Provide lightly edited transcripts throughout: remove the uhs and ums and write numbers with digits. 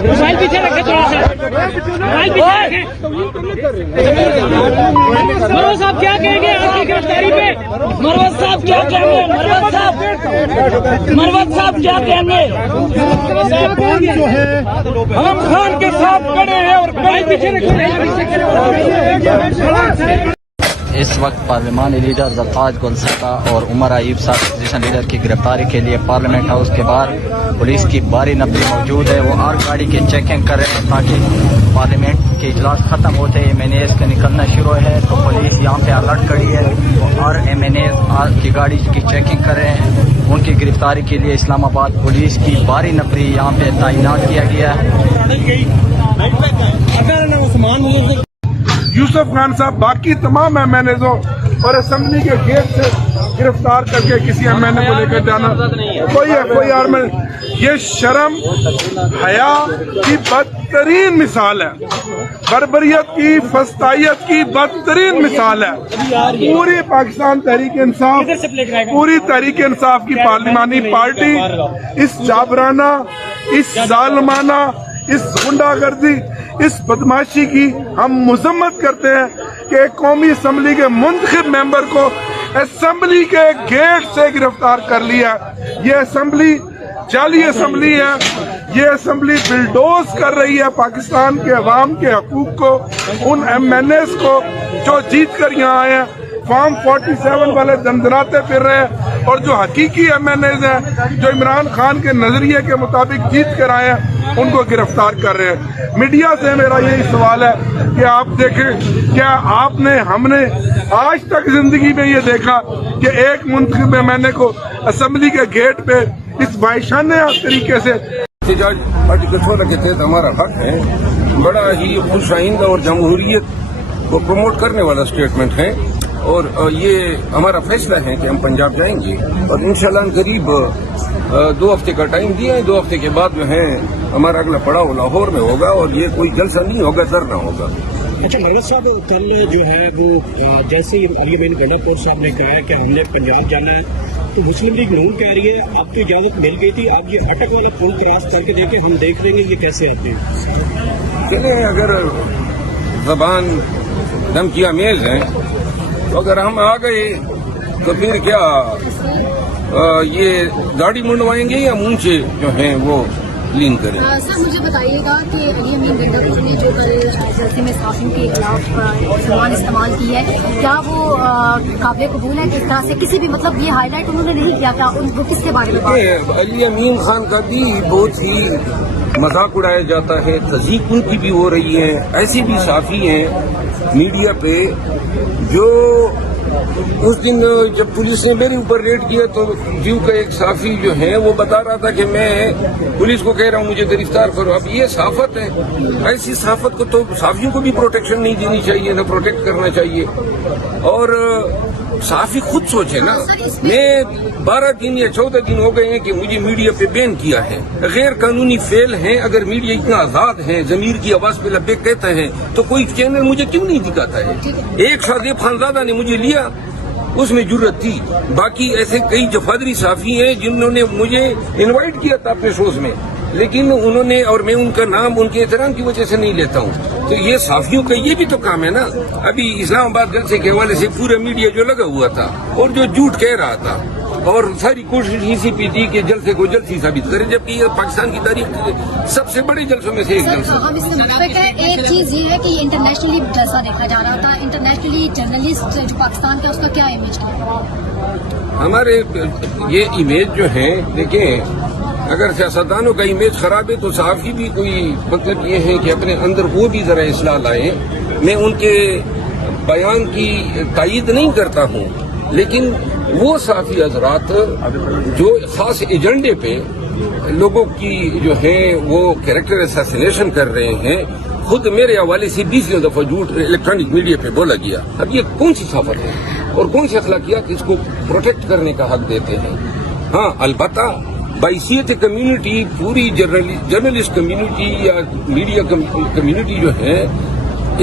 Mobile पीछे रखे थोड़ा सा, मोबाइल पीछे रखे। मरवत साहब क्या कहेंगे आपकी गिरफ्तारी पे? मरवत साहब क्या कहेंगे? मरवत साहब क्या कहेंगे? हम खान के साथ खड़े हैं और मोबाइल पीछे रखे। इस वक्त पार्लिमानी लीडर ज़रताज गुलसका और उमर अयूब साहब अपोजिशन लीडर की गिरफ्तारी के लिए पार्लियामेंट हाउस के बाहर पुलिस की भारी नफरी मौजूद है। वो हर गाड़ी की चेकिंग कर रहे हैं ताकि पार्लियामेंट के इजलास ख़त्म होते ही MNAs का निकलना शुरू है तो पुलिस यहाँ पे अलर्ट खड़ी है और MNAs की गाड़ी की चेकिंग कर रहे हैं। उनकी गिरफ्तारी के लिए इस्लामाबाद पुलिस की भारी नफरी यहाँ पे तैनात किया गया है। यूसुफ खान साहब बाकी तमाम MNAs और असेंबली के गेट से गिरफ्तार करके किसी MNA को लेकर जाना कोई आर्मल, ये शर्म हया की बदतरीन मिसाल है, बर्बरियत की फस्तायत की बदतरीन मिसाल है। पूरी पाकिस्तान तहरीक इंसाफ, पूरी तहरीक इंसाफ की पार्लिमानी पार्टी इस जाबराना, इस जालमाना, इस गुंडागर्दी, इस बदमाशी की हम मजम्मत करते हैं कि कौमी असम्बली के मुंतखब मेंबर को असम्बली के गेट से गिरफ्तार कर लिया। ये असम्बली जाली असम्बली है, ये असम्बली बिल्डोज कर रही है पाकिस्तान के अवाम के हकूक को, उन MNAs को जो जीत कर यहाँ आए हैं, फॉर्म 47 वाले दंदनाते फिर रहे हैं और जो हकीकी MNAs हैं जो इमरान खान के नजरिए के मुताबिक जीत कर आए हैं उनको गिरफ्तार कर रहे हैं। मीडिया से मेरा यही सवाल है कि आप देखें, क्या आपने हमने आज तक जिंदगी में ये देखा कि एक मुंतखब MNA को असेंबली के गेट पे इस वाहिशाना तरीके से एहतजाज पार्टी को छोड़ के तहत हमारा हक है, बड़ा ही खुश आइंदा और जमहूरियत को प्रमोट करने वाला स्टेटमेंट है और ये हमारा फैसला है कि हम पंजाब जाएंगे और इंशाल्लाह करीब 2 हफ्ते का टाइम दिया है। 2 हफ्ते के बाद जो है हमारा अगला पड़ाव लाहौर में होगा और ये कोई जलसा नहीं होगा, धरना होगा। अच्छा मरवत साहब, कल जो है वो जैसे अलीमीन गंडापुर साहब ने कहा है कि हमने पंजाब जाना है तो मुस्लिम लीग नून कह रही है आपको इजाजत मिल गई थी, आप ये अटक वाला पुल क्रॉस करके देखें, हम देख लेंगे ये कैसे आते हैं। चले अगर जबान धमकियां मेज हैं तो अगर हम आ गए तो फिर क्या ये गाड़ी मुंडवाएंगे या मुंह से जो हैं वो लीन करें। सर मुझे बताइएगा कि अलीमीन गंडापुर ने जो कल जलसे में साफियों के खिलाफ जबान इस्तेमाल की है, क्या वो काबिल कबूल है? किस तरह से किसी भी मतलब ये हाईलाइट उन्होंने नहीं किया, क्या उनको किसके बारे में? अलीमीन खान का भी बहुत ही मजाक उड़ाया जाता है, तज़ीक उनकी भी हो रही है। ऐसे भी साफी हैं मीडिया पे जो उस दिन जब पुलिस ने मेरे ऊपर रेड किया तो जीव का एक साफी जो है वो बता रहा था कि मैं पुलिस को कह रहा हूँ मुझे गिरफ्तार करो। अब ये साफत है, ऐसी साफत को तो साफियों को भी प्रोटेक्शन नहीं देनी चाहिए, न प्रोटेक्ट करना चाहिए। और साफी खुद सोचे ना, मैं 12 दिन या 14 दिन हो गए हैं कि मुझे मीडिया पे बैन किया है, गैर कानूनी फेल है। अगर मीडिया इतना आजाद है, जमीर की आवाज पे लब्बे कहता है तो कोई चैनल मुझे क्यों नहीं दिखाता है? एक शादी खानजादा ने मुझे लिया, उसमें जुर्रत थी। बाकी ऐसे कई जफादरी साफी हैं जिन्होंने मुझे इनवाइट किया था अपने शोज में, लेकिन उन्होंने, और मैं उनका नाम उनके एहतराम की वजह से नहीं लेता हूँ। तो ये साफियों का ये भी तो काम है ना। अभी इस्लामाबाद जलसे के हवाले से पूरा मीडिया जो लगा हुआ था और जो झूठ कह रहा था और सारी कोशिश इसी पे थी कि जलसे को जल्दी साबित करे, जबकि ये पाकिस्तान की तारीख सबसे बड़े जलसों में से एक जलसा। हम इससे मुतफिक है। एक चीज ये है कि ये इंटरनेशनली जलसा देखा जा रहा था, इंटरनेशनली जर्नलिस्ट जो पाकिस्तान का उसका क्या इमेज है? हमारे ये इमेज जो है, देखें अगर सियासतदानों का इमेज खराब है तो सहाफी भी कोई मतलब ये है कि अपने अंदर वो भी जरा इस्लाह लाए। मैं उनके बयान की तायीद नहीं करता हूँ, लेकिन वो सहाफी हजरात जो खास एजेंडे पे लोगों की जो है वो कैरेक्टर असैसिनेशन कर रहे हैं, खुद मेरे हवाले से 20 दफा झूठ इलेक्ट्रॉनिक मीडिया पे बोला गया। अब ये कौन सी साफत है और कौन सी अखलाकियात इसको प्रोटेक्ट करने का हक देते हैं? हाँ, अलबत्ता بحیثیت کمیونٹی پوری جرنلسٹ کمیونٹی یا میڈیا کمیونٹی جو ہے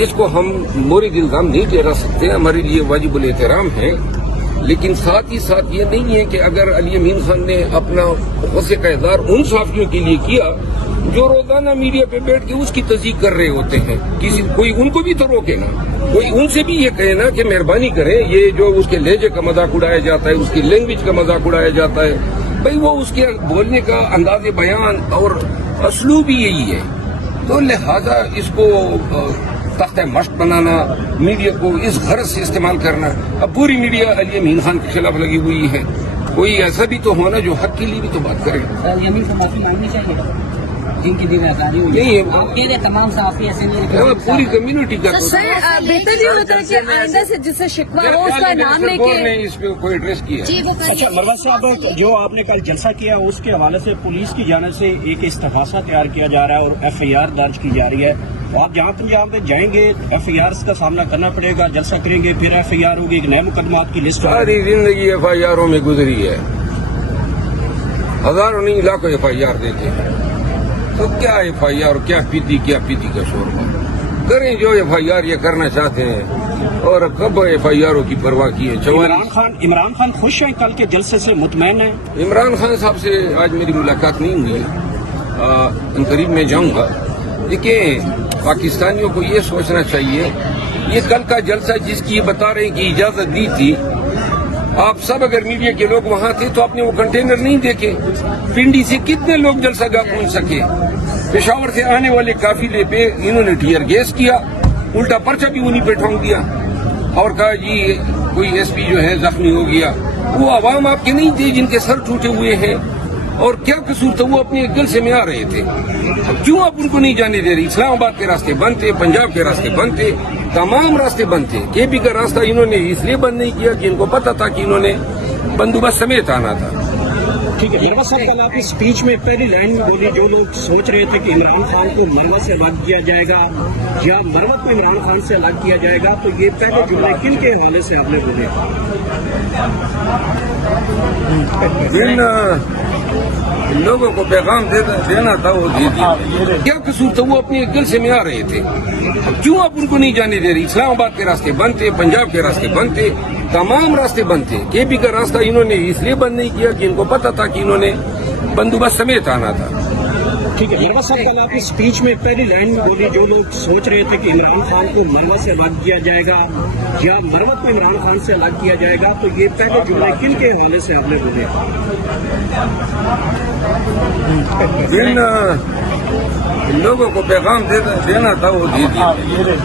اس کو ہم مورد الزام نہیں ٹھہرا سکتے، ہمارے لیے واجب الاحترام ہے، لیکن ساتھ ہی ساتھ یہ نہیں ہے کہ اگر علی امین خان نے اپنا غصے کا اظہار ان صحافیوں کے لیے کیا جو روزانہ میڈیا پہ بیٹھ کے اس کی تصدیق کر رہے ہوتے ہیں، کوئی ان کو بھی تو روکے نا، کوئی ان سے بھی یہ کہے نا کہ مہربانی کریں، یہ جو اس کے لہجے کا مذاق اڑایا جاتا ہے، اس کی لینگویج کا مذاق اڑایا جاتا ہے، بھئی وہ اس کے بولنے کا انداز بیان اور اسلوب ہی یہی ہے، تو لہذا اس کو تختہ مشق بنانا، میڈیا کو اس غرض سے استعمال کرنا، اب پوری میڈیا علی امین خان کے خلاف لگی ہوئی ہے، کوئی ایسا بھی تو ہونا جو حق کے لیے بھی تو بات کرے. یمین کو معافی مانگنی چاہیے جن کی دی میں آزادی ہوئی نہیں ہے، آپ کہہ رہے تمام صحافی ایسے نہیں پوری کمیونٹی کا سر بہتر یہ ہوتا ہے کہ آئندہ سے جس سے شکوہ ہو اس کا نام لے کے نے اس پہ کوئی ایڈریس کیا. اچھا مروہ صاحب، جو آپ نے کل جلسہ کیا اس کے حوالے سے پولیس کی جانب سے ایک استغاثہ تیار کیا جا رہا ہے اور ایف آئی آر درج کی جا رہی ہے، تو آپ جہاں پنجاب میں جائیں گے ایف آئی آر کا سامنا کرنا پڑے گا، جلسہ کریں گے پھر ایف آئی آر ہوگی، ایک نئے مقدمات کی لسٹ ہوگی. ساری زندگی ایف آئی آروں میں گزری ہے، ہزاروں نہیں لاکھوں ایف آئی آر دیتے ہیں، تو کیا ایف آئی آر کیا پیتی کا شور کریں، جو ایف آئی آر یہ کرنا چاہتے ہیں، اور کب ایف آئی آروں کی پرواہ کی ہے. عمران خان خوش ہیں، کل کے جلسے سے مطمئن ہیں؟ عمران خان صاحب سے آج میری ملاقات نہیں ہوئی، ان قریب میں جاؤں گا. دیکھیں، پاکستانیوں کو یہ سوچنا چاہیے، یہ کل کا جلسہ جس کی یہ بتا رہے ہیں کہ اجازت دی تھی، آپ سب اگر میڈیا کے لوگ وہاں تھے تو آپ نے وہ کنٹینر نہیں دیکھے. پنڈی سے کتنے لوگ جلسہ گاہ پہنچ سکے؟ پشاور سے آنے والے قافلے پہ انہوں نے ٹیئر گیس کیا، الٹا پرچہ بھی انہیں پہ ٹھونک دیا اور کہا جی کوئی ایس پی جو ہے زخمی ہو گیا. وہ عوام آپ کے نہیں تھے جن کے سر ٹوٹے ہوئے ہیں، اور کیا قصور تھا؟ وہ اپنے جلسے میں آ رہے تھے، کیوں آپ ان کو نہیں جانے دے رہے؟ اسلام آباد کے راستے بند تھے، پنجاب کے راستے بند تھے، تمام راستے بند تھے. کے پی کا راستہ انہوں نے اس لیے بند نہیں کیا کہ ان کو پتا تھا کہ انہوں نے بندوبست سمیت آنا تھا. ٹھیک ہے. مروہ صاحب، کل آپ کی اسپیچ میں پہلی لائن میں بولی، جو لوگ سوچ رہے تھے کہ عمران خان کو مروہ سے الگ کیا جائے گا یا مروہ کو عمران خان سے الگ کیا جائے گا، تو یہ پہلے جملے کن کے حوالے سے آپ نے بولے؟ جن لوگوں کو پیغام دینا تھا وہ دے دیا. کیا قصور تھا؟ وہ اپنے جلسے میں آ رہے تھے، کیوں آپ ان کو نہیں جانے دے رہے؟ اسلام آباد کے راستے بند تھے، پنجاب کے راستے بند تھے، تمام راستے بند تھے. کے پی کا راستہ انہوں نے اس لیے بند نہیں کیا کہ ان کو پتا تھا کہ انہوں نے بندوبست سمیت آنا تھا. ٹھیک ہے. مروہ صاحب، کل آپ کی اسپیچ میں پہلی لائن میں بولی، جو لوگ سوچ رہے تھے کہ عمران خان کو مروہ سے الگ کیا جائے گا یا مروہ کو عمران خان سے الگ کیا جائے گا، تو یہ پہلے جملے کن کے حوالے سے آپ نے بولے؟ جن لوگوں کو پیغام دینا تھا وہ دے دیا.